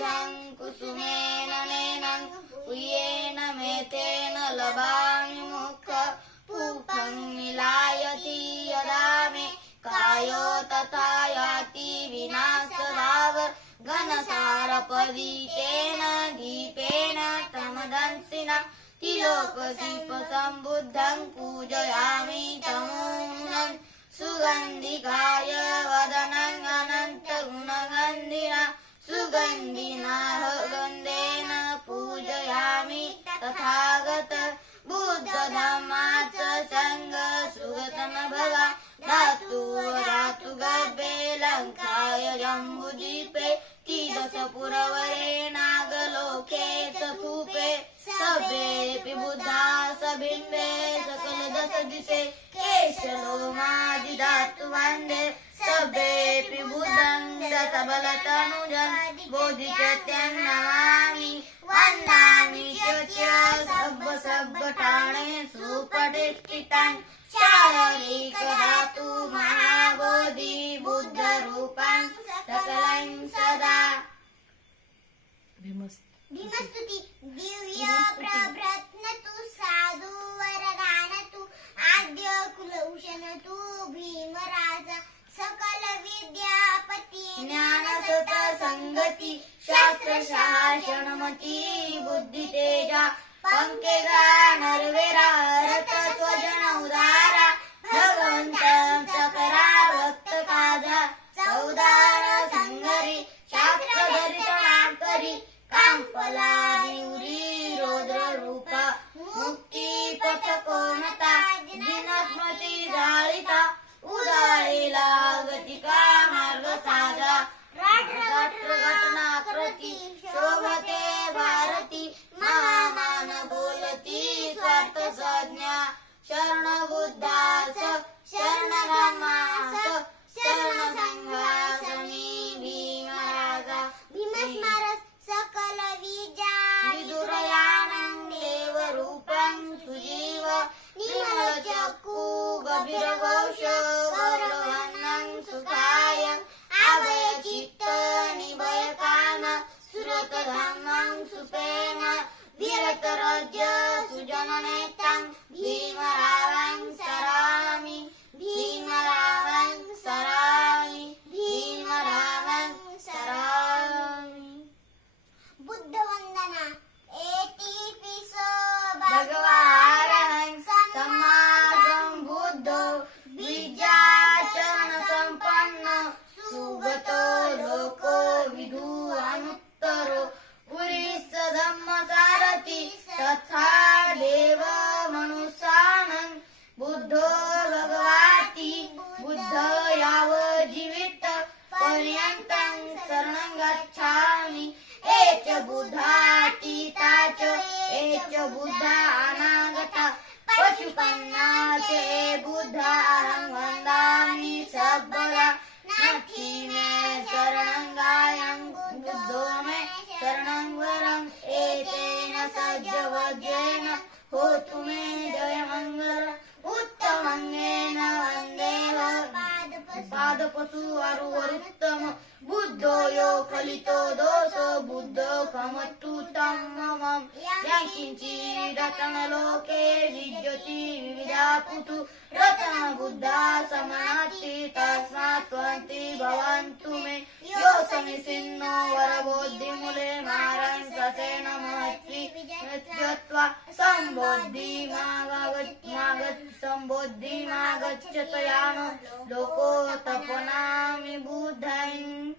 बुद्धं कुसुमेन नैनं पूयेन मेतेन लभामि मुखं मिलायति यदा मे कायो तथा याति विनाशभाव घनसारपवितेन दीपेन तमदंसिना त्रिलोकदीपसम्बुद्धं पूजयामि तमूनं सुगन्धिकाय वदनं अनन्तगुणगन्धिना सुगन्धिना गन्धेन पूजयामि तथागत बुद्धधम्माच संग सुगतन भगा धातु गर्भे लङ्काय जम्बुदीपे त्रिदशपुरवरे नागलोके चतुपे सभेऽपि बुद्धा सबिम्बे सकलदश दिशे केशलोमादिधातु वन्दे सभेऽपि बुद्धं दशबलतनुजं बोधिचैत्यं नमामि वन्दामि च सब्बठाणे सुपटिष्ठितं शारीरिकधातु महाबोधि बुद्धरूपं सकलं सदा। भीमस्तुति दिव्य प्रभ्रत्नतु साधु वरदानतु आद्य कुलभूषणतु भीमराजा सकल विद्यापति ज्ञानसत संगति शास्त्र शासनमती बुद्धि तेजा पंकेगा नरवेरा रत स्वजन उदारा भगवंत सकरा भक्त काजा चौदार संगरी शास्त्र दर्शना करी कांपला दिवरी रौद्र रूप मुक्ती पथ कोणता दिनस्मृती जाळिता उदाळीला गतिका मार्ग साजा राष्ट्र घटनाकृती शोभते भारती महामान बोलती स्वार्थ संज्ञा शरण बुद्धास शरण धम्मास शरण संघासनी भीमराजा भीमस्मारक सकल विदुरयानं देवरूपं सुजीव निर्मलचक्षु गभीरघोष गौरवन्नं सुखाय अभयचित्त निभयकान सुरतधम्मं सुप्रेम वीरतराज्य सुजननेतं भीमरावं सरामि भीमरावं सरामि भीमरावं सरामि। बुद्ध वंदना एतिपिसो भगवान् समाजं बुद्धो विद्याचरण संपन्न सुगतो लोको विदु अनुत्तरो पुरीस धम्म सारथि तथा देव मनुष्यानं बुद्धो भगवाति बुद्ध याव जीवित पर्यन्तं शरणं गच्छामि एच बुद्धातीता च एच बुद्धा अनागता पशुपन्ना च बुद्धाहं वन्दामि सब्बरा नथि मे शरणं गायं बुद्धो मे शरणं वरं एतेन सज्जवज्रेण होतु मे जयमङ्गल उत्तमङ्गेन वन्देह पादपशु अरुवरुत्तम बुद्धो यो फलितो दोषो बुद्धो कमत्तु तम्ममं यङ्किञ्चिरतनलोके विद्यति विविधापुतु रतन बुद्धा समाति तस्मात् त्वन्ति भवन्तु मे यो सनिसिन्नो वरबोधिमूले मारं ससेन महत्वि यत्त्वा सम्बोधिमागच्छतयानो लोको तपनामि बुद्धं।